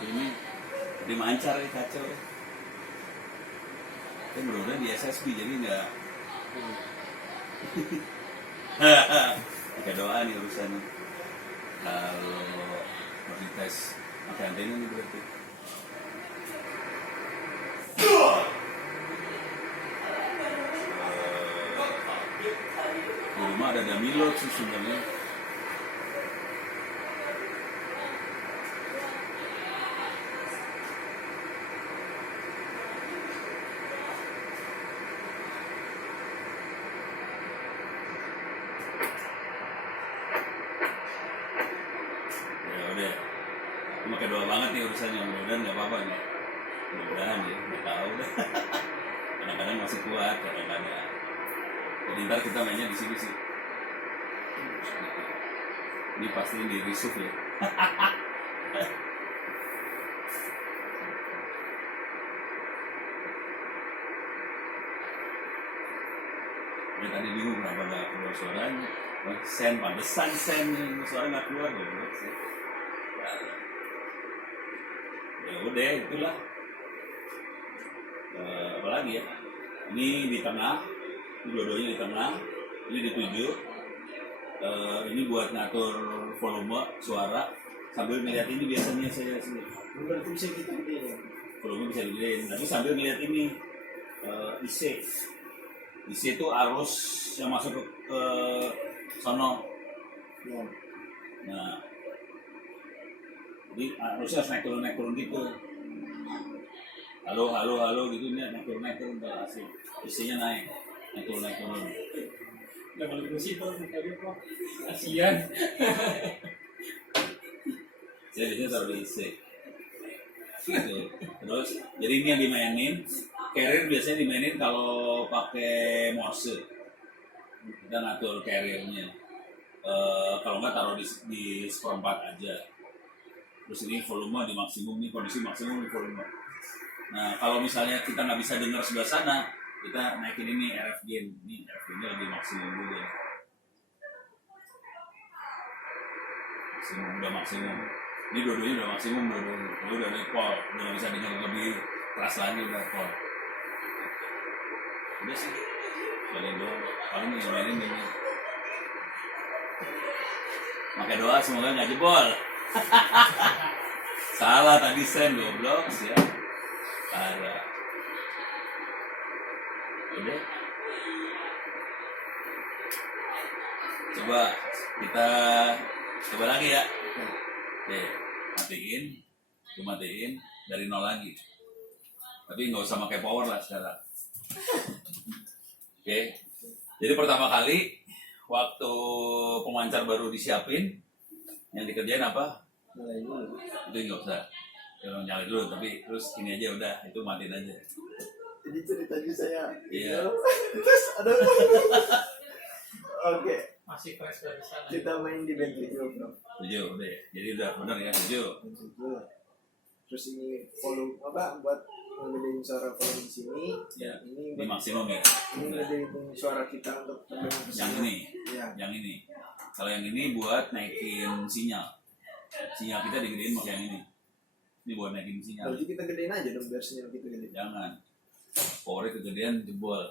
satu ini di mancar ya, kacau ya. Kan mudah-mudahan di SSB jadi nggak kita doa nih urusan kalau mau dites pakai antena ini berarti. Di rumah ada Damilot sih sebenarnya. Pakai doa banget nih urusannya, mudah-mudahan nggak apa-apa nih, mudah-mudahan ya, nggak tahu deh. Kadang-kadang masih kuat, kadang-kadang. Jadi ntar kita mainnya di sini sih. Ini pasti di risuf ya. Dia tadi bingung kenapa nggak keluar suaranya. Sen, pantesan sen, suara nggak keluar gitu. Ya udah itulah. Apalagi ya, ini di tengah, ini dua-duanya di tengah, ini di 7. Ini buat ngatur volume suara sambil melihat ini biasanya saya sini. Berarti bisa kita gedein. Volume bisa digedein, tapi sambil melihat ini IC. IC itu arus yang masuk ke sono. Ya. Nah, jadi harusnya harus naik turun gitu. Halo gitu, ini naik turun udah asik. Isinya naik turun. Nah kalau gitu sih kalau kayaknya kok kasihan. Saya biasanya taruh di IC. Gitu. Terus jadi ini yang dimainin. Carrier biasanya dimainin kalau pakai Morse. Kita ngatur carriernya. Kalau nggak taruh di seperempat aja. Terus ini volume di maksimum, nih kondisi maksimum di volume. Nah kalau misalnya kita nggak bisa dengar sebelah sana, kita naikin ini RF gain. Ini RF gainnya lebih maksimum dulu ya. Udah maksimum. Ini dua-duanya udah maksimum, dua-duanya udah di pol, udah nggak bisa dengar lebih keras lagi, udah pol. Udah sih, kalian doang. Paling yang mainin ini. Pakai doa semoga nggak jebol. Salah tadi sen goblok ya. Parah. Udah. Coba kita coba lagi ya. Oke, matiin dari nol lagi. Tapi nggak usah pakai power lah sekarang. Oke. Jadi pertama kali waktu pemancar baru disiapin, yang dikerjain apa? Mulai dulu. Itu nggak usah. Jangan nyalain dulu, tapi terus ini aja udah, itu matiin aja. Jadi ceritanya saya. Iya. Terus ada. Oke. Masih fresh dari sana. Kita main di band 7 bro. 7 udah ya. Jadi udah benar ya 7. Terus ini volume apa buat ngedein suara volume di sini. Ya. Ini Ini maksimum ya. Ini ngedein suara kita untuk terdengar ke Yang sana. ini. Ya. Yang ini. Kalau yang ini buat naikin sinyal. Sinyal kita digedein pakai yang ini. Ini buat naikin sinyal. Berarti kita gedein aja dong biar sinyal kita gede. Jangan. Powernya kegedean jebol.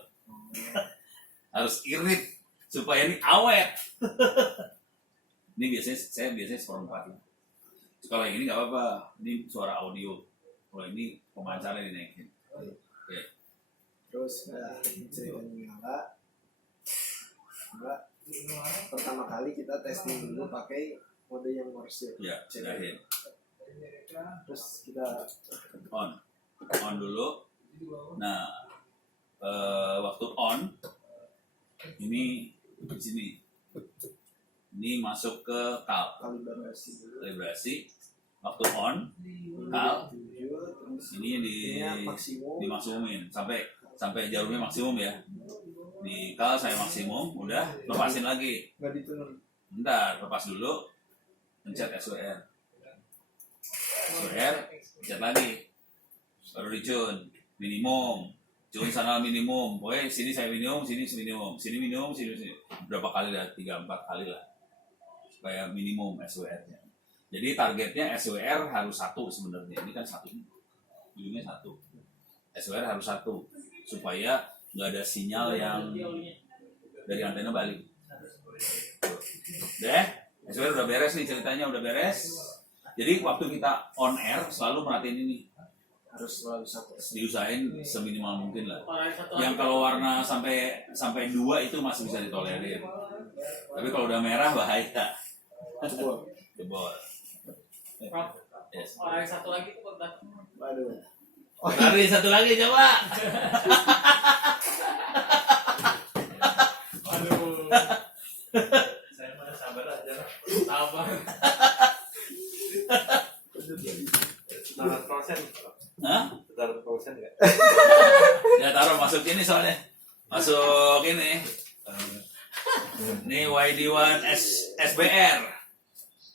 Harus irit supaya ini awet. Ini saya biasanya seperempat. Kalau yang ini nggak apa-apa. Ini suara audio. Kalau ini pemancarnya dinaikin. Oke. Terus ceritanya nyala. Pertama kali kita testing dulu pakai mode yang Morse. Ya, sudahin. Terus kita On dulu. Nah, waktu on ini di sini. Ini masuk ke kalibrasi dulu. kalibrasi. Waktu on, kal, Terus ini dimaksimumin sampai jarumnya maksimum ya. Di kal saya maksimum, udah lepasin lagi. nggak diturun. Bentar, lepas dulu. Pencet SWR. Pencet lagi. Baru dicun minimum. Cun sana minimum. Pokoknya sini saya minimum, sini minimum. Sini minimum, sini. Berapa kali lah? 3-4 kali lah. Supaya minimum SWR-nya. Jadi targetnya SWR harus 1 sebenarnya. Ini kan 1, ujungnya 1. SWR harus 1 supaya nggak ada sinyal yang dari antena balik. Deh, SWR udah beres nih ceritanya, udah beres. Jadi waktu kita on air selalu merhatiin ini, Harus selalu 1. diusahain seminimal mungkin lah. Warna satu Yang lagi. kalau warna sampai 2 itu masih bisa ditolerir. Tapi kalau udah merah bahaya. Jebol. Jebol. Prof, Yes. warna yang satu lagi itu berarti. Waduh. Lari satu lagi coba. Aduh. Saya mah sabar aja. Sabar. 900%. Hah? 900% nggak? Ya taruh masuk ini soalnya. Masuk ini. Ini YD1 SBR.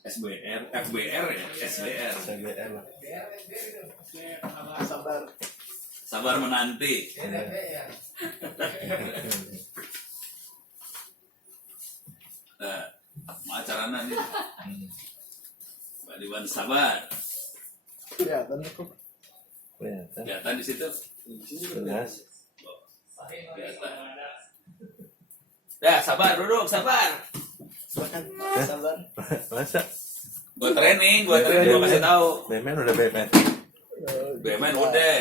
FBR ya, SBR. CBR lah. Sabar. Sabar menanti. Nah, acarana nih. YD1 sabar. Kelihatan kok. Kelihatan. Kelihatan di situ. Jelas. Kelihatan. Ya, sabar duduk, sabar. Silakan. Sabar. Masa? Gua training, gua kasih tahu. BMN udah BMN. BMN udah.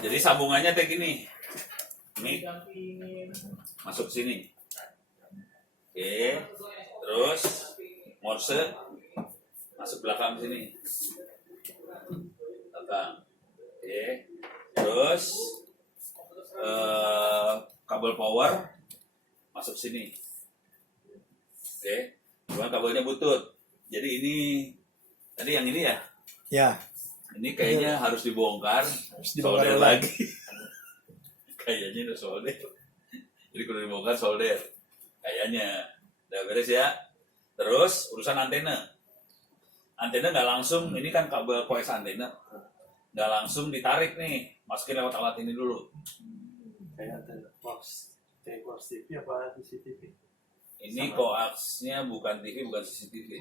Jadi sambungannya kayak gini. Ini masuk sini. Oke. Terus morse masuk belakang sini. Belakang. Oke. Terus kabel power masuk sini. Oke. Cuma kabelnya butut. Jadi ini tadi yang ini ya. Ya. Ini kayaknya harus dibongkar, solder lagi. Kayaknya udah solder. Jadi kalau dibongkar solder. Kayaknya udah beres ya. Terus urusan antena. Antena nggak langsung, ini kan kabel koax antena. Nggak langsung ditarik nih. Masukin lewat alat ini dulu. Kayak ada box TV apa CCTV? Ini Sama. koaksnya bukan TV, bukan CCTV.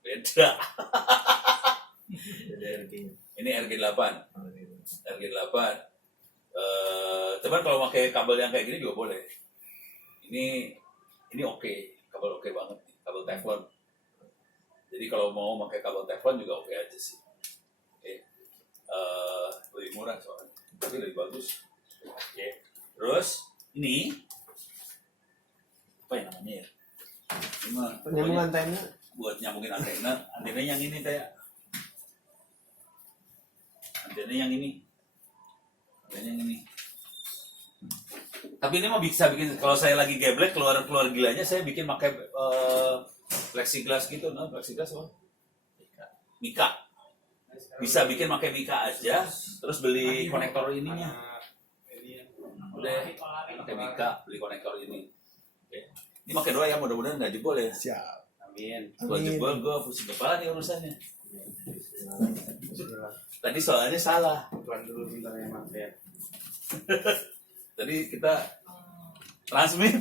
Beda. Jadi RG-nya. Ini RG8. RG8. Cuman kalau pakai kabel yang kayak gini juga boleh. Ini oke, kabel oke banget, kabel teflon. Jadi kalau mau pakai kabel teflon juga oke aja sih. Oke. Lebih murah soalnya, tapi lebih bagus. Oke. Terus ini apa ya namanya ya? Ini mah Penyambung pokoknya antena. buat nyambungin antena. Antena yang ini kayak antena yang ini. Antena yang ini. Tapi ini mah bisa bikin, kalau saya lagi geblek keluar gilanya, saya bikin pakai plexiglass gitu, nah plexiglass apa? Mika. Bisa bikin pakai mika aja, terus beli konektor ininya. Udah pakai mika, beli konektor ini. Oke. Ini pakai doa ya, mudah-mudahan nggak jebol ya. Siap. Amin. Kalau Amin. jebol gue pusing kepala nih urusannya. Tadi soalnya salah. Tuan dulu bentar ya Mas ya. Tadi kita transmit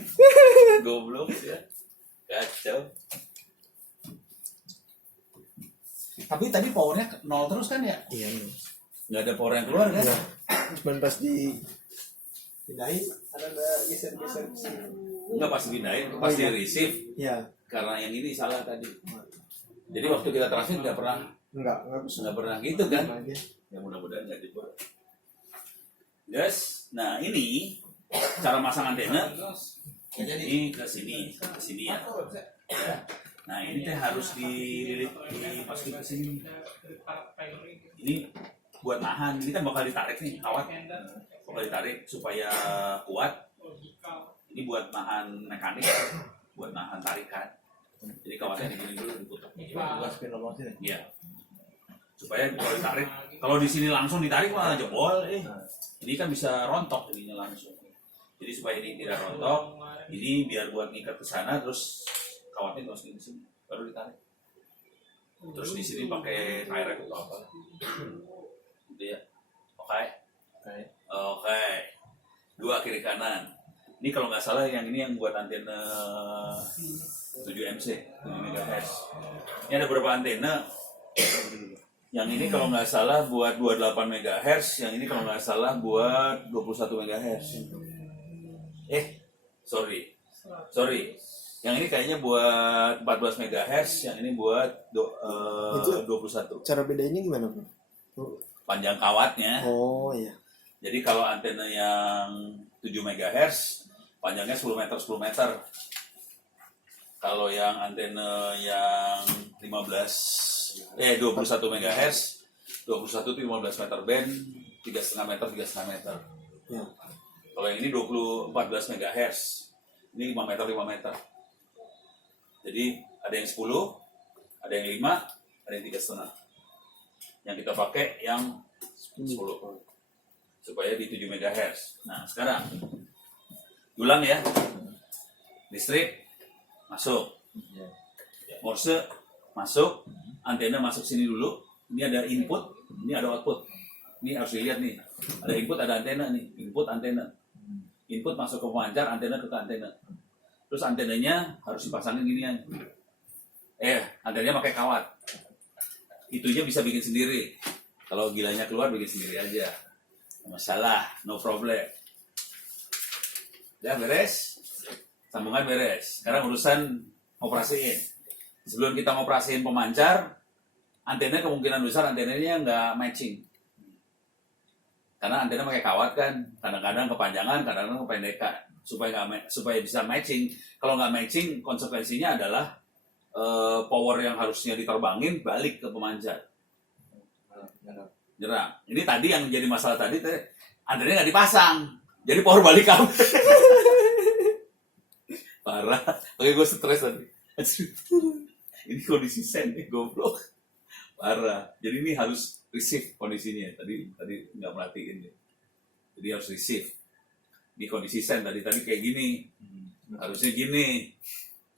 goblok ya, kacau. Tapi tadi powernya 0 terus kan ya? Iya nih. Nggak ada power yang keluar kan? Iya. Cuman pas di pindahin ada geser-geser ke sini. Nggak pas pindahin, pas di iya. receive Iya. karena yang ini salah tadi. Jadi waktu kita transmit nggak Enggak bisa. pernah gitu kan? Aja. Ya mudah-mudahan nggak jebol. Guys, nah ini cara masang antena. Ini ke sini ya. Ya. Nah ini teh harus dimasukin ke sini. Ini buat nahan. Ini kan bakal ditarik nih, kawat. Bakal ditarik supaya kuat. Ini buat nahan mekanik, buat nahan tarikan. Jadi kawatnya digini dulu diputar. Masukin nomor sini. Iya. Supaya kalau ditarik, kalau di sini langsung ditarik malah jebol. Ini kan bisa rontok jadinya langsung. Jadi supaya ini tidak rontok, ini biar buat ngikat ke sana, terus kawatnya masukin di sini, baru ditarik. Terus di sini pakai karet atau apa? Gitu ya. Oke. Oke. 2 kiri kanan. Ini kalau nggak salah yang ini yang buat antena 7 MC, 7 MHz. Ini ada beberapa antena. Yang ini kalau nggak salah buat 28 MHz, yang ini kalau nggak salah buat 21 MHz. Sorry. Yang ini kayaknya buat 14 MHz, yang ini buat 21. Cara bedanya gimana, Bro? Panjang kawatnya. Oh iya. Jadi kalau antena yang 7 MHz, panjangnya 10 meter. Kalau yang antena yang 21 MHz, 21 itu 15 meter band, 3,5 meter. Ya. Kalau yang ini 14 MHz, ini 5 meter. Jadi ada yang 10, ada yang 5, ada yang 3,5. Yang kita pakai yang 10 supaya di 7 MHz. Nah sekarang ulang ya, listrik masuk, Morse masuk, antena masuk sini dulu. Ini ada input, ini ada output. Ini harus dilihat nih, ada input, ada antena nih, input antena. Input masuk ke pemancar, antena ke antena. Terus antenanya harus dipasangin ginian. Antenanya pakai kawat. Itunya bisa bikin sendiri. Kalau gilanya keluar bikin sendiri aja. Nggak masalah, no problem. Ya beres. Sambungan beres. Sekarang urusan operasiin. Sebelum kita ngoperasiin pemancar, antena kemungkinan besar antenanya nggak matching. Karena antena pakai kawat kan, kadang-kadang kepanjangan, kadang-kadang kependekan. Supaya bisa matching. Kalau nggak matching, konsekuensinya adalah power yang harusnya diterbangin balik ke pemancar. Nyerang. Ini tadi yang jadi masalah tadi, antenanya nggak dipasang. Jadi power balik kamu. Parah. Oke, gue stres tadi. Ini kondisi send nih, goblok. Parah. Jadi ini harus receive kondisinya. Tadi nggak perhatiin. Jadi harus receive. Ini kondisi send tadi kayak gini. Harusnya gini.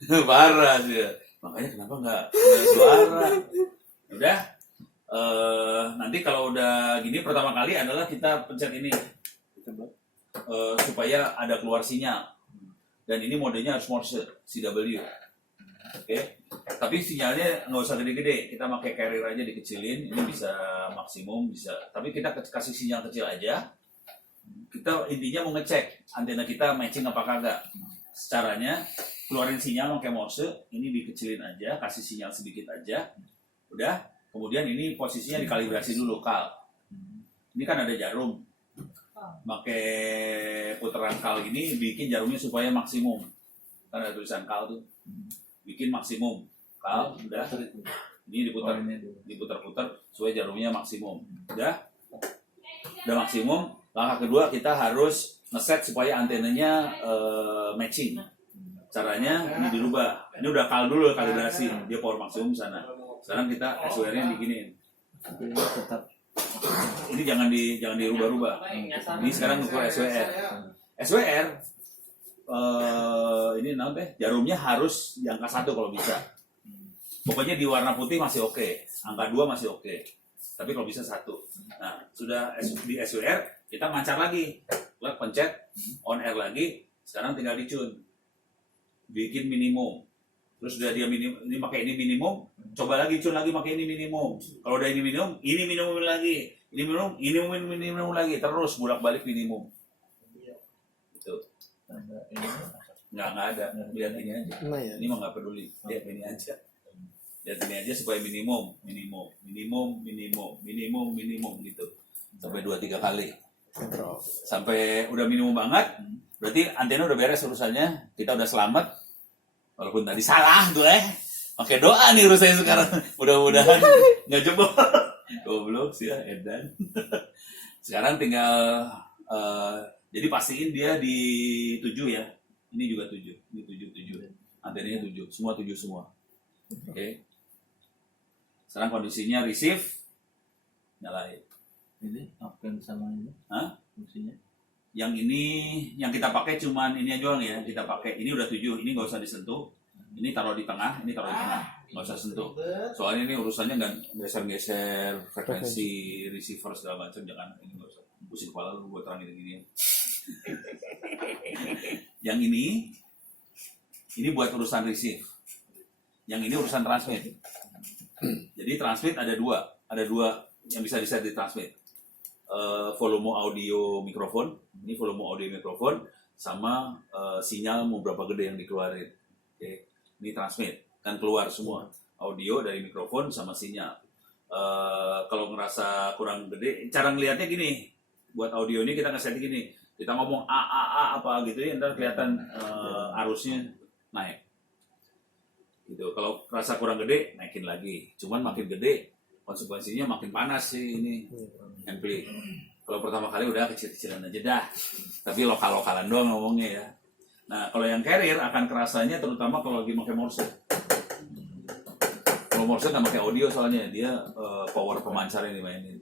Parah sih. Makanya kenapa nggak ada suara? Udah. Nanti kalau udah gini pertama kali adalah kita pencet ini. Supaya ada keluar sinyal. Dan ini modenya harus Morse, CW. Oke. Tapi sinyalnya nggak usah gede-gede. Kita pakai carrier aja dikecilin. Ini bisa maksimum, bisa. Tapi kita kasih sinyal kecil aja. Kita intinya mau ngecek antena kita matching apa kagak. Caranya keluarin sinyal pakai Morse. Ini dikecilin aja, kasih sinyal sedikit aja. Udah. Kemudian ini posisinya dikalibrasi dulu, kal. Ini kan ada jarum. Pakai putaran kal ini bikin jarumnya supaya maksimum. Kan ada tulisan kal tuh. Bikin maksimum. Kal, udah. Ini diputar-putar supaya jarumnya maksimum. Udah maksimum. Langkah kedua kita harus ngeset supaya antenanya matching. Caranya ini dirubah. Ini udah kal dulu kalibrasi. Dia power maksimum sana. Sekarang kita SWR-nya bikinin. Ini jangan dirubah-rubah. Ini sekarang ngukur SWR. SWR ini namanya jarumnya harus di angka 1 kalau bisa. Pokoknya di warna putih masih oke. Angka 2 masih oke. Tapi kalau bisa 1. Nah, sudah di SWR kita mancar lagi. Klik pencet on air lagi. Sekarang tinggal dicun. Bikin minimum. Terus udah dia ini pakai ini minimum, coba lagi cun lagi pakai ini minimum. Kalau udah ini minimum lagi. Ini minimum lagi, terus bolak-balik minimum. Gitu. Nggak ada. Lihat ini aja. Ini mah nggak peduli. Lihat ini aja. Lihat ini aja supaya minimum gitu. Sampai 2-3 kali. Sampai udah minimum banget, berarti antena udah beres urusannya. Kita udah selamat. Walaupun tadi salah tuh pakai doa nih urusannya sekarang. Mudah-mudahan nggak jebol. Goblok sih ya Edan. Sekarang tinggal jadi pastiin dia di 7 ya. Ini juga 7. Ini 7. Antenanya 7. Semua 7 semua. Oke. Sekarang kondisinya receive. Nyalain. Ini apa sama ini? Hah? Fungsinya? Yang ini yang kita pakai cuman ini aja ya, kita pakai ini udah 7, ini nggak usah disentuh, ini taruh di tengah, nggak usah sentuh, soalnya ini urusannya nggak geser frekuensi receiver segala macam, jangan, ini nggak usah pusing kepala lu buat terangin gini. Yang ini buat urusan receive, Yang ini urusan transmit. Jadi transmit ada dua yang bisa diset di transmit. Volume audio mikrofon, ini volume audio mikrofon sama sinyal mau berapa gede yang dikeluarin. Oke. Ini transmit, kan keluar semua audio dari mikrofon sama sinyal. Kalau ngerasa kurang gede, cara ngelihatnya gini. Buat audio ini kita ngeset gini. Kita ngomong a apa gitu ya, ntar kelihatan arusnya naik. Gitu. Kalau rasa kurang gede, naikin lagi. Cuman makin gede, konsekuensinya makin panas sih ini ampli. Kalau pertama kali udah kecil-kecilan aja dah. Tapi lokal-lokalan doang ngomongnya ya. Nah, kalau yang carrier akan kerasanya terutama kalau lagi pakai Morse. Kalau Morse nggak pakai audio soalnya dia power pemancar yang dimainin.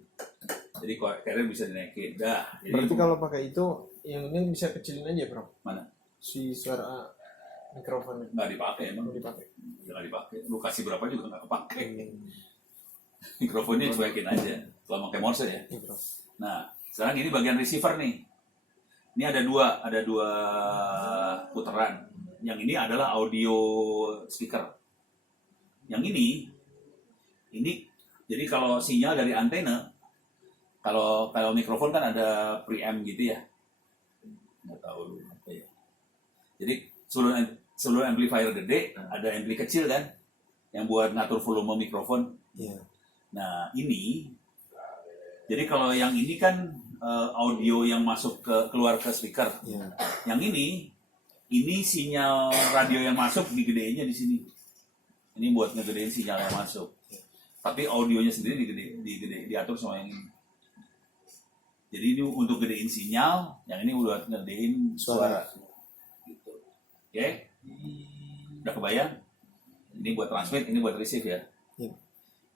Jadi carrier bisa dinaikin. Dah. Jadi Berarti kalau pakai itu yang ini bisa kecilin aja, Bro. mana? Si suara mikrofonnya Nggak dipakai emang. mau dipakai. Nggak dipakai. Lu kasih berapa juga nggak kepake. Mikrofonnya cuekin aja. Kalau pakai Morse ya. Iya, Bro. Nah, sekarang ini bagian receiver nih. Ini ada dua putaran. Yang ini adalah audio speaker. Yang ini jadi kalau sinyal dari antena, kalau mikrofon kan ada preamp gitu ya. Nggak tahu apa ya. Jadi seluruh amplifier gede ada ampli kecil kan, yang buat ngatur volume mikrofon. Iya. Nah ini, jadi kalau yang ini kan audio yang masuk keluar ke speaker. Iya. Yang ini sinyal radio yang masuk digedeinnya di sini. Ini buat ngegedein sinyal yang masuk. Tapi audionya sendiri diatur sama yang ini. Jadi ini untuk gedein sinyal, yang ini buat ngegedein suara. Gitu. Oke? Udah kebayang? Ini buat transmit, ini buat receive ya. Iya.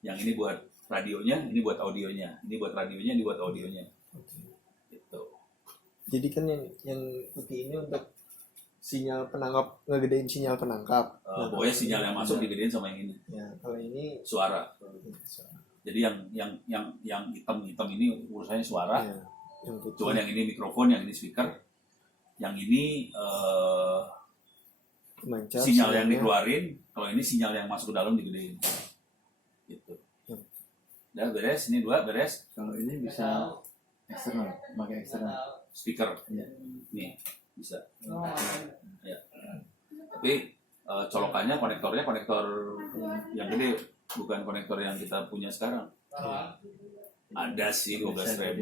Yang ini buat radionya, ini buat audionya. Ini buat radionya, ini buat audionya. Oke. Gitu. Jadi kan yang putih ini untuk sinyal penangkap, ngegedein sinyal penangkap. Pokoknya sinyal yang masuk digedein sama yang ini. Ya, kalau ini Suara. Jadi yang hitam ini urusannya suara. ya, yang putih. Cuman yang ini mikrofon, yang ini speaker. Yang ini Pemancar, sinyal yang sinyalnya. dikeluarin. Kalau ini sinyal yang masuk ke dalam digedein. Gitu. Ya. Udah beres, ini dua beres. Kalau ini bisa eksternal, pakai eksternal. Speaker. Iya. Nih, bisa. Ya. Tapi colokannya konektor yang gede, bukan konektor yang kita punya sekarang. Ada sih 12.000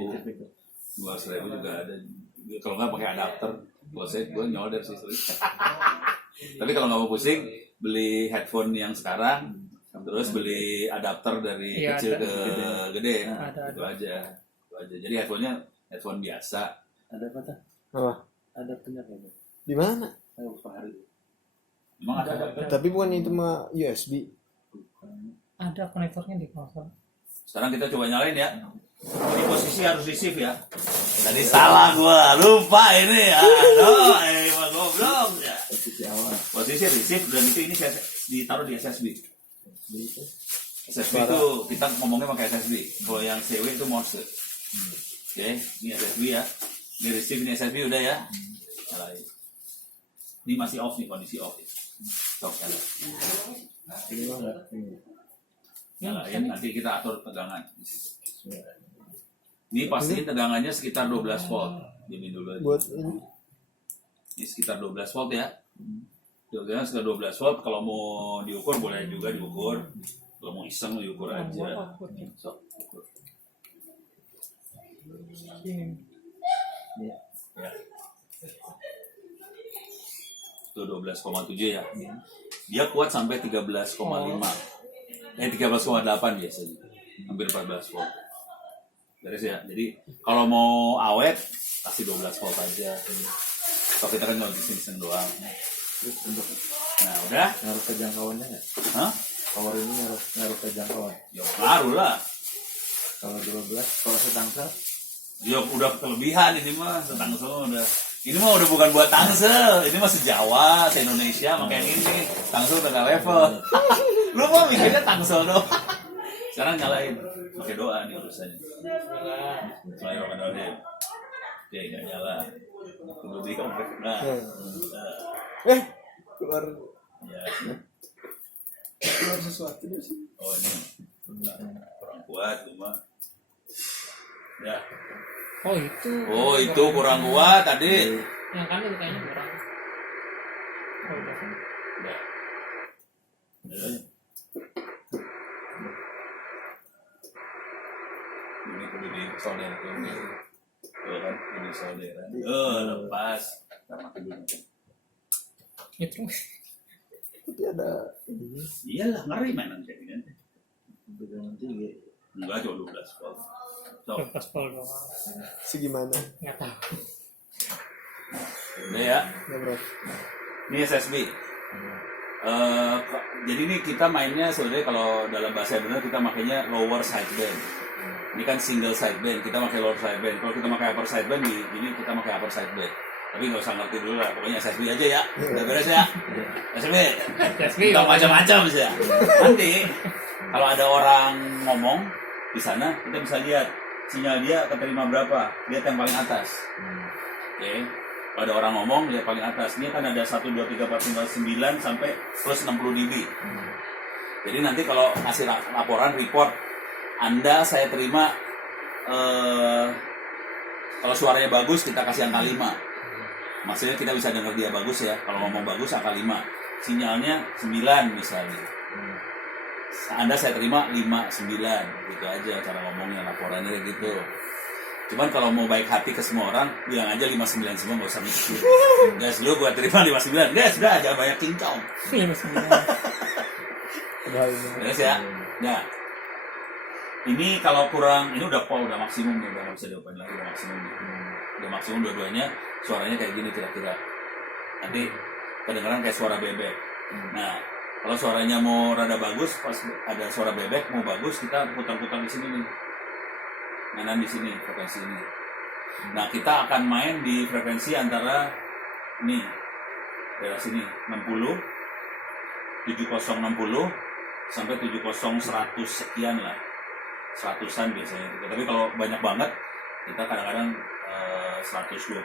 juga ada. Kalau nggak pakai adapter, kalau saya gue nyolder sih. Tapi kalau nggak mau pusing, beli headphone yang sekarang, terus beli adapter dari Iya, kecil ada. ke gede. Ada. Itu aja. Jadi headphone-nya headphone biasa. Ada apa tuh? Apa? Ada penyakit. Di mana? Ayo Pak Hari. Emang ada adapter? Tapi bukan itu mah USB. Ada konektornya di konsol. Sekarang kita coba nyalain ya. Ini posisi harus receive ya. Tadi salah gua, lupa ini. Aduh, emang goblok ya. Posisi awal. Posisi receive dan ini ditaruh di SSB. Jadi itu SSB itu kita ngomongnya pakai SSB. Kalau yang CW itu Morse. Oke, ini SSB ya. Ini receive, ini SSB udah ya. Nyalain. Ini masih off nih, kondisi off. Stop ya. ini mah enggak ini. Nyalain, nanti kita atur tegangan di situ. Ini pastiin tegangannya sekitar 12 volt. Dimin dulu aja. Buat ini. Ini sekitar 12 volt ya. Tegangannya sekitar 12 volt. Kalau mau diukur boleh juga diukur. Kalau mau iseng diukur aja. Sok, ukur. Ini. Iya. Ya. Itu 12,7 ya. Dia kuat sampai 13,5. 13,8 biasanya. Hampir 14 volt. Beres ya. Jadi kalau mau awet kasih 12 volt aja. Kalau kita kan cuma iseng doang. Terus untuk Nah, udah. ngaruh ke jangkauannya nggak? Hah? Power ini ngaruh ke jangkauan. Ya ngaruh lah. Kalau 12, kalau setangsel Ya udah kelebihan ini mah. Tangsel udah. Ini mah udah bukan buat Tangsel. Ini mah se-Jawa, se-Indonesia. Makanya ini Tangsel udah gak level. Lu mah mikirnya Tangsel doang. Sekarang nyalain. Pakai doa nih urusannya. Bismillahirrahmanirrahim. Oke, gak nyala. Tunggu di komplek. Nah, Ya. Keluar. ya. keluar sesuatu deh sih. Oh ini kurang kuat cuma. Ya. Oh itu. Oh itu kurang kuat tadi. Yang kanan kayaknya kurang. Oh udah. Udah. Udah. Ini kudu disolderkan nih. Tuh kan, kudu disolderan. Lepas. Kita mati dulu. Itu. Tapi ada ini. Iyalah ngeri mainan kayak gini. nanti Enggak cuma 12 volt. So, Lepas pol doang. Segimana? Nggak tahu. udah ya. Ya bro. Ini SSB. Jadi ini kita mainnya sebenarnya kalau dalam bahasa yang benar kita makanya lower sideband. Ini kan single sideband, kita pakai lower sideband. Kalau kita pakai upper sideband, ini kita pakai upper sideband. Tapi nggak usah ngerti dulu lah, pokoknya SSB aja ya. Udah beres ya. SSB. SSB. Kita macam-macam bisa. Nanti kalau ada orang ngomong di sana, kita bisa lihat sinyal dia keterima berapa. Lihat yang paling atas. Oke. Kalau ada orang ngomong, lihat paling atas. Ini kan ada 1, 2, 3, 4, 5, 9 sampai plus 60 dB. Jadi nanti kalau ngasih laporan, report, Anda saya terima, kalau suaranya bagus, kita kasih angka 5. Maksudnya kita bisa dengar dia bagus ya. Kalau ngomong bagus, angka 5. Sinyalnya 9 misalnya. Anda saya terima 5, 9. Gitu aja cara ngomongnya, laporannya gitu. Cuman kalau mau baik hati ke semua orang, bilang aja 59 semua, nggak usah mikir. Guys, lu gua terima 59. Guys, udah aja banyak cincong. Iya sebenarnya. Padahal ini. Beres ya. Nah, ini kalau kurang, ini udah maksimum nih, udah nggak bisa diopain lagi, udah maksimum nih. Udah maksimum dua-duanya, suaranya kayak gini kira-kira. Nanti kedengeran kayak suara bebek. Nah, kalau suaranya mau rada bagus, pas ada suara bebek mau bagus, kita putar-putar di sini nih. Mainan di sini, frekuensi ini. Nah, kita akan main di frekuensi antara ini, daerah sini, 60, 7060, sampai 70-100 sekian lah. 100-an biasanya gitu. Tapi kalau banyak banget, kita kadang-kadang 120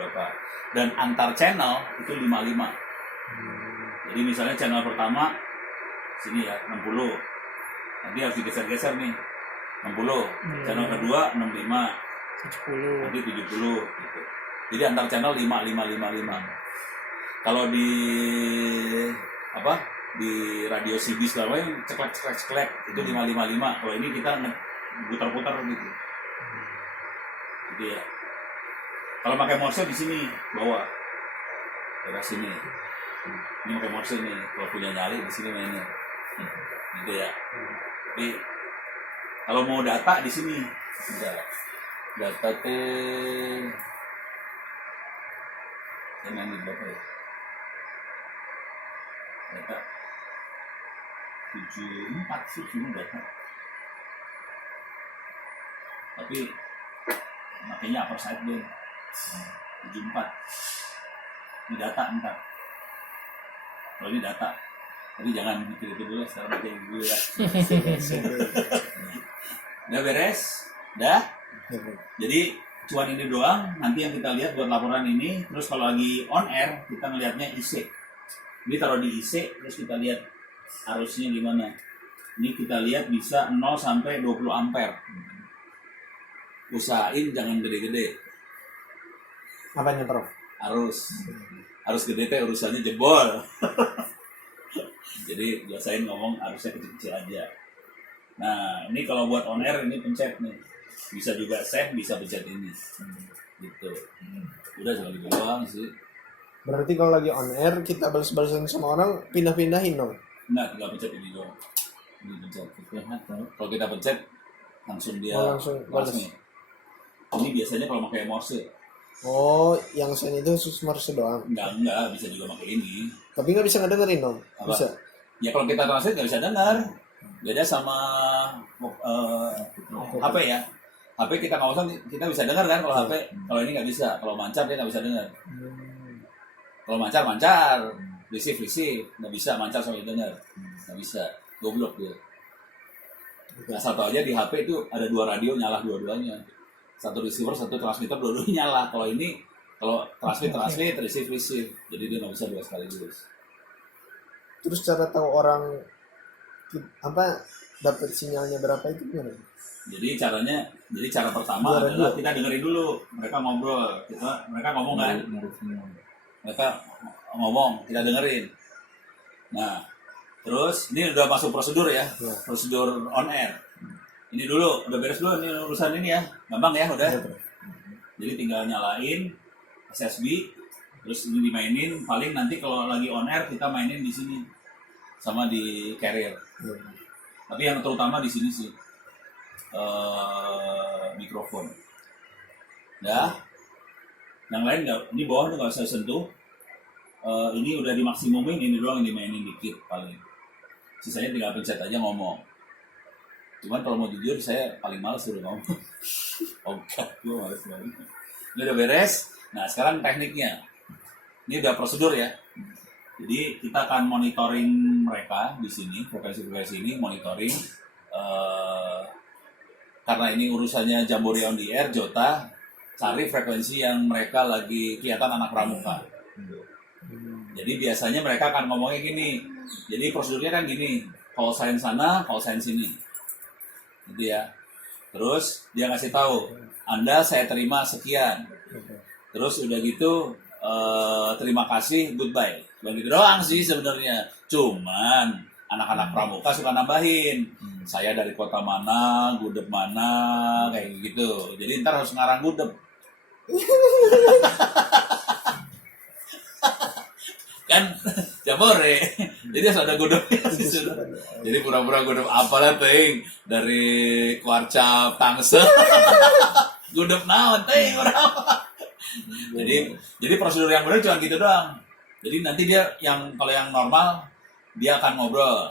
berapa. Dan antar channel itu 55. Jadi misalnya channel pertama sini ya 60. Nanti harus digeser-geser nih 60. Channel kedua 65. 70. Nanti 70 gitu. Jadi antar channel 5. Kalau di di radio CB segala macam ceklek itu 555. Kalau ini kita putar-putar gitu. Gitu ya. Kalau pakai Morse di sini bawah, daerah sini. Ini pakai Morse nih. Kalau punya nyali di sini mainnya. Gitu ya. Tapi kalau mau data di sini, data teh yang main di berapa ya? Data 74 sih cuma data. Tapi makanya upper sideband 74. Ini data entar. Kalau ini data, tapi jangan mikir itu dulu, sekarang mikir dulu ya. Udah beres? Dah? Jadi cuman ini doang, nanti yang kita lihat buat laporan ini. Terus kalau lagi on air, kita ngelihatnya IC. Ini taruh di IC, terus kita lihat arusnya gimana. Ini kita lihat bisa 0 sampai 20 ampere. Usahain jangan gede-gede. Apanya Prof? Arus gede teh urusannya jebol. Jadi biasain ngomong arusnya kecil-kecil aja. Nah, ini kalau buat on air ini pencet nih. Bisa juga save, bisa pencet ini. Gitu. Udah cuma gitu doang sih. Berarti kalau lagi on air kita balas-balasan sama orang, pindah-pindahin dong. Nah, tinggal pencet ini doang. Ini pencet. Kalau kita pencet langsung dia langsung balas. nih. Ini biasanya kalau pakai Morse. Oh, yang sen itu khusus Morse doang. Enggak, bisa juga pakai ini. Tapi nggak bisa ngedengerin dong. Apa? Bisa. Ya kalau kita translate nggak bisa dengar. Beda sama HP ya. HP kita nggak usah, kita bisa dengar kan kalau HP. Kalau ini nggak bisa. Kalau mancar dia nggak bisa dengar. Kalau mancar, receive, nggak bisa mancar sampai dengar. Nggak bisa. Goblok dia. Asal tahu aja di HP itu ada 2 radio nyala dua-duanya. Satu receiver, satu transmitter, dua-duanya nyala. Kalau ini, kalau transmit, receive. Jadi dia nggak bisa 2 sekaligus. Terus cara tahu orang apa dapat sinyalnya berapa itu gimana? Jadi cara pertama Suara adalah dua. kita dengerin dulu mereka ngobrol, mereka ngomong kan, Nyari sinyal. mereka ngomong kita dengerin. Nah, terus ini udah masuk prosedur ya, Ya. prosedur on air. Ini dulu udah beres dulu ini urusan ini ya, gampang ya udah. Iya, Prof. Jadi tinggal nyalain SSB, terus ini dimainin. Paling nanti kalau lagi on air kita mainin di sini sama di carrier. Iya. Tapi yang terutama di sini sih mikrofon. Dah, yang lain nggak, ini bawah nggak usah sentuh. Ini udah dimaksimumin, ini doang yang dimainin dikit paling. Sisanya tinggal pencet aja ngomong. Cuman kalau mau jujur saya paling males udah ngomong. Oke, gue males banget. Ini udah beres. Nah sekarang tekniknya. Ini udah prosedur ya. Jadi kita akan monitoring mereka di sini, frekuensi-frekuensi ini monitoring. Karena ini urusannya Jambore on the air, Jota, cari frekuensi yang mereka lagi kelihatan anak pramuka. Jadi biasanya mereka akan ngomongnya gini. Jadi prosedurnya kan gini, call sign sana, call sign sini. Gitu ya. Terus dia ngasih tahu, Anda saya terima sekian. Terus udah gitu, terima kasih, goodbye. Begitu doang sih sebenarnya. Cuman anak-anak pramuka suka nambahin. Saya dari kota mana, gudeg mana, kayak gitu. Jadi ntar harus ngarang gudeg. Kan Jambore. Jadi harus ada gudegnya di situ. Jadi pura-pura gudeg apalah ting dari Kuarcap Tangsel. Gudeg naon ting berapa? Jadi prosedur yang benar cuma gitu doang. Jadi nanti dia kalau yang normal dia akan ngobrol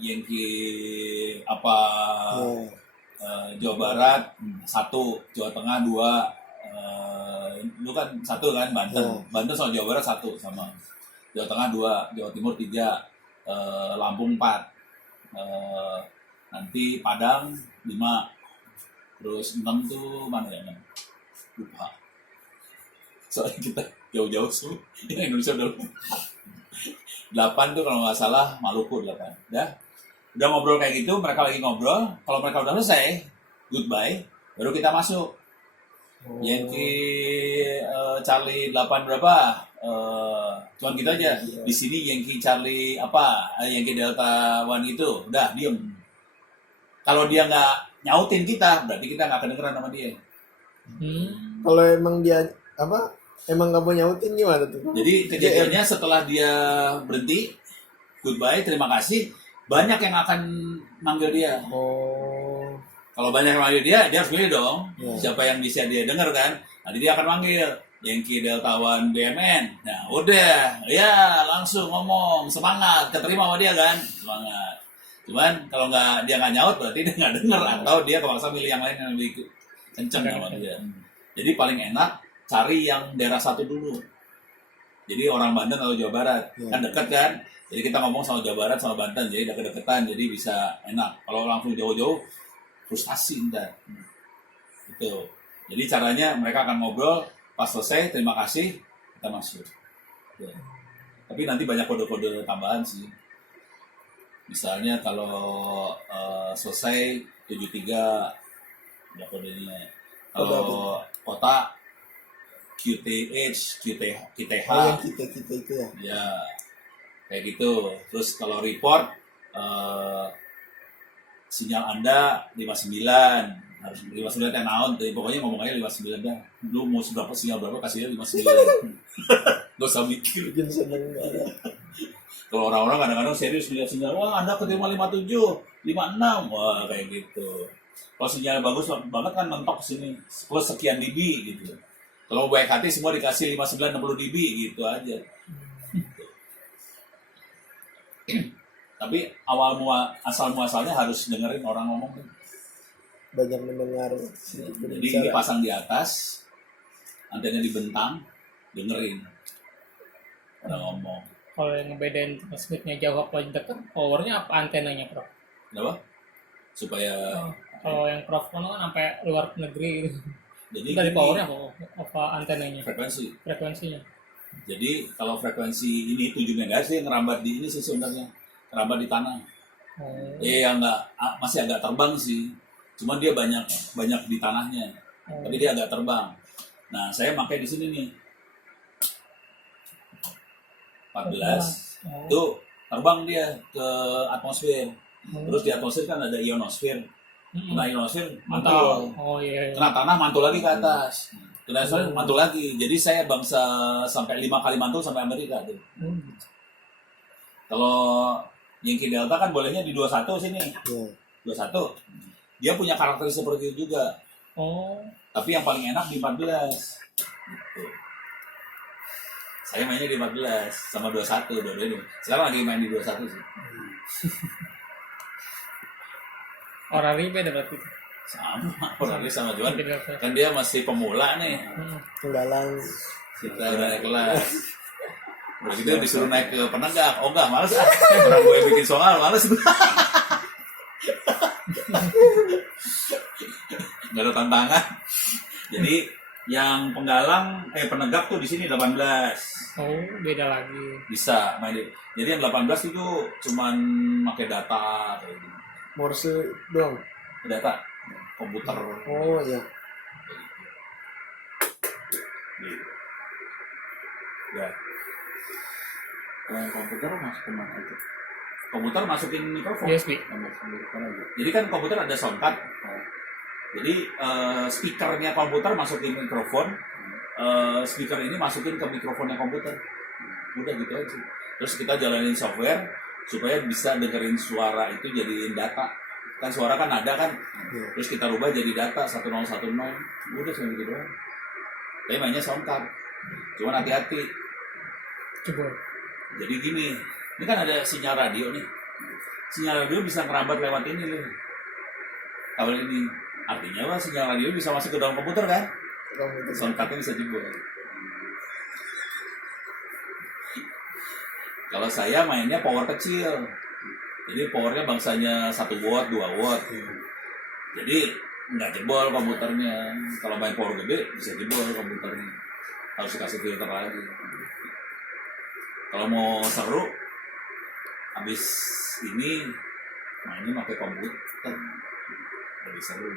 Yankee apa Jawa Barat 1, Jawa Tengah 2, lu kan 1 kan Banten, Banten sama Jawa Barat 1 sama Jawa Tengah 2, Jawa Timur 3, Lampung 4, nanti Padang 5, terus 6 tuh mana ya? Lupa. Soalnya kita jauh-jauh sih, yang Indonesia udah lupa. 8 tuh kalau nggak salah Maluku 8. Udah ngobrol kayak gitu, mereka lagi ngobrol. Kalau mereka udah selesai, goodbye, baru kita masuk. Yankee Charlie 8 berapa? Cuman gitu aja. Di sini Yankee Charlie apa? Yankee Delta One itu, udah diem. Kalau dia nggak nyautin kita, berarti kita nggak kedengeran sama dia. Kalau emang dia apa? Emang nggak mau nyautin gimana tuh? Jadi kejadiannya setelah dia berhenti, goodbye, terima kasih, banyak yang akan manggil dia. Oh. Kalau banyak yang manggil dia harus pilih dong. Ya. Siapa yang bisa dia dengar kan? Nanti dia akan manggil Yankee Delta One BMN. Nah udah, ya langsung ngomong, semangat, keterima sama dia kan? Semangat. Cuman kalau dia nggak nyaut berarti dia nggak denger atau dia kepaksa milih yang lain yang lebih kenceng sama dia. Jadi paling enak cari yang daerah 1 dulu. Jadi orang Banten atau Jawa Barat. Kan dekat kan? Jadi kita ngomong sama Jawa Barat sama Banten. Jadi deket-deketan. Jadi bisa enak. Kalau langsung jauh-jauh, frustasi ntar. Gitu. Jadi caranya mereka akan ngobrol. Pas selesai, terima kasih. Kita masuk. Ya. Tapi nanti banyak kode-kode tambahan sih. Misalnya kalau selesai 73 ada kodenya. Kalau kota QTH, QTH. Oh, yang kita itu ya. Ya, kayak gitu. Terus kalau report, sinyal Anda 59. Harus 59 yang naon. Pokoknya ngomongnya 59 dah. Lu mau seberapa sinyal berapa, kasihnya 59. Gak usah mikir. Bikin seneng banget. Kalau orang-orang kadang-kadang serius lihat sinyal, wah Anda keterima 57, 56. Wah, kayak gitu. Kalau sinyal bagus banget kan mentok sini. Plus sekian dB gitu. Kalau baik hati semua dikasih 59 60 dB gitu aja. Tapi asal muasalnya harus dengerin orang ngomong. Banyak mendengar. Jadi dipasang di atas, antena dibentang, dengerin orang ngomong. Kalau yang ngebedain transmitnya jauh apa dekat, powernya apa antenanya, Prof? Kenapa? Supaya Kalau yang Prof kan sampai luar negeri gitu. jadi Dari gini, powernya apa antenanya? Frekuensinya. Jadi kalau frekuensi ini 7 MHz dia ngerambat di ini sih sebenarnya, ngerambat di tanah. Yang masih agak terbang sih. Cuma dia banyak di tanahnya. Tapi dia agak terbang. Nah, saya pakai di sini nih. 14. Itu terbang dia ke atmosfer. Terus di atmosfer kan ada ionosfer. Kena ionosfer mantul. Oh iya. Kena tanah mantul lagi ke atas. Kena ionosfer mantul lagi. Jadi saya bangsa sampai 5 kali mantul sampai Amerika tuh. Kalau Yankee Delta kan bolehnya di 21 sini. 21. Dia punya karakter seperti itu juga. Tapi yang paling enak di 14. Gitu. Saya mainnya di 14 sama 21 dua-duanya. Sekarang lagi main di 21 sih. Orari beda berarti. Sama, orangnya sama juga. Kan dia masih pemula nih. Penggalang. Kita udah naik kelas. Udah gitu disuruh naik ke penegak. Oh enggak, males ah. Orang gue bikin soal, males. Nggak ada tantangan. Jadi yang penegak tuh di sini 18. Oh, beda lagi. Bisa main. Jadi yang 18 itu cuman pakai data kayak gitu. Morse doang. Data komputer. Oh iya. Gitu. Ya. Kalau yang komputer masuk ke mana itu? Komputer masukin mikrofon. USB. Jadi kan komputer ada soundcard. Jadi speakernya komputer masukin mikrofon, speaker ini masukin ke mikrofonnya komputer. Udah gitu aja. Terus kita jalanin software supaya bisa dengerin suara itu jadiin data. Kan suara kan ada kan. Terus kita rubah jadi data 1010. Udah cuma gitu doang. Tapi mainnya soundcard. Cuman hati-hati. Coba. Jadi gini, ini kan ada sinyal radio nih. Sinyal radio bisa ngerambat lewat ini loh. Kabel ini. Artinya apa? Sinyal radio bisa masuk ke dalam komputer kan? Soundcardnya bisa jebol. Kalau saya mainnya power kecil. Jadi powernya bangsanya 1 watt, 2 watt. Jadi nggak jebol komputernya. Kalau main power gede bisa jebol komputernya. Harus dikasih filter lagi. Kalau mau seru, habis ini mainnya pakai komputer lebih seru.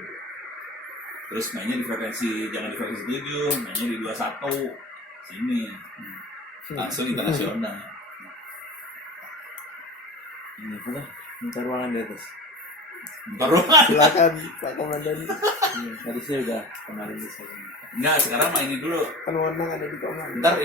Terus mainnya di frekuensi, jangan di frekuensi 7, mainnya di 21 sini, langsung internasional. Ini apa? Minta ruangan di atas. Baru Silakan Pak Komandan. Tadi saya udah kemarin bisa. enggak, sekarang mainin dulu. Kan wewenang ada di Komandan. Ntar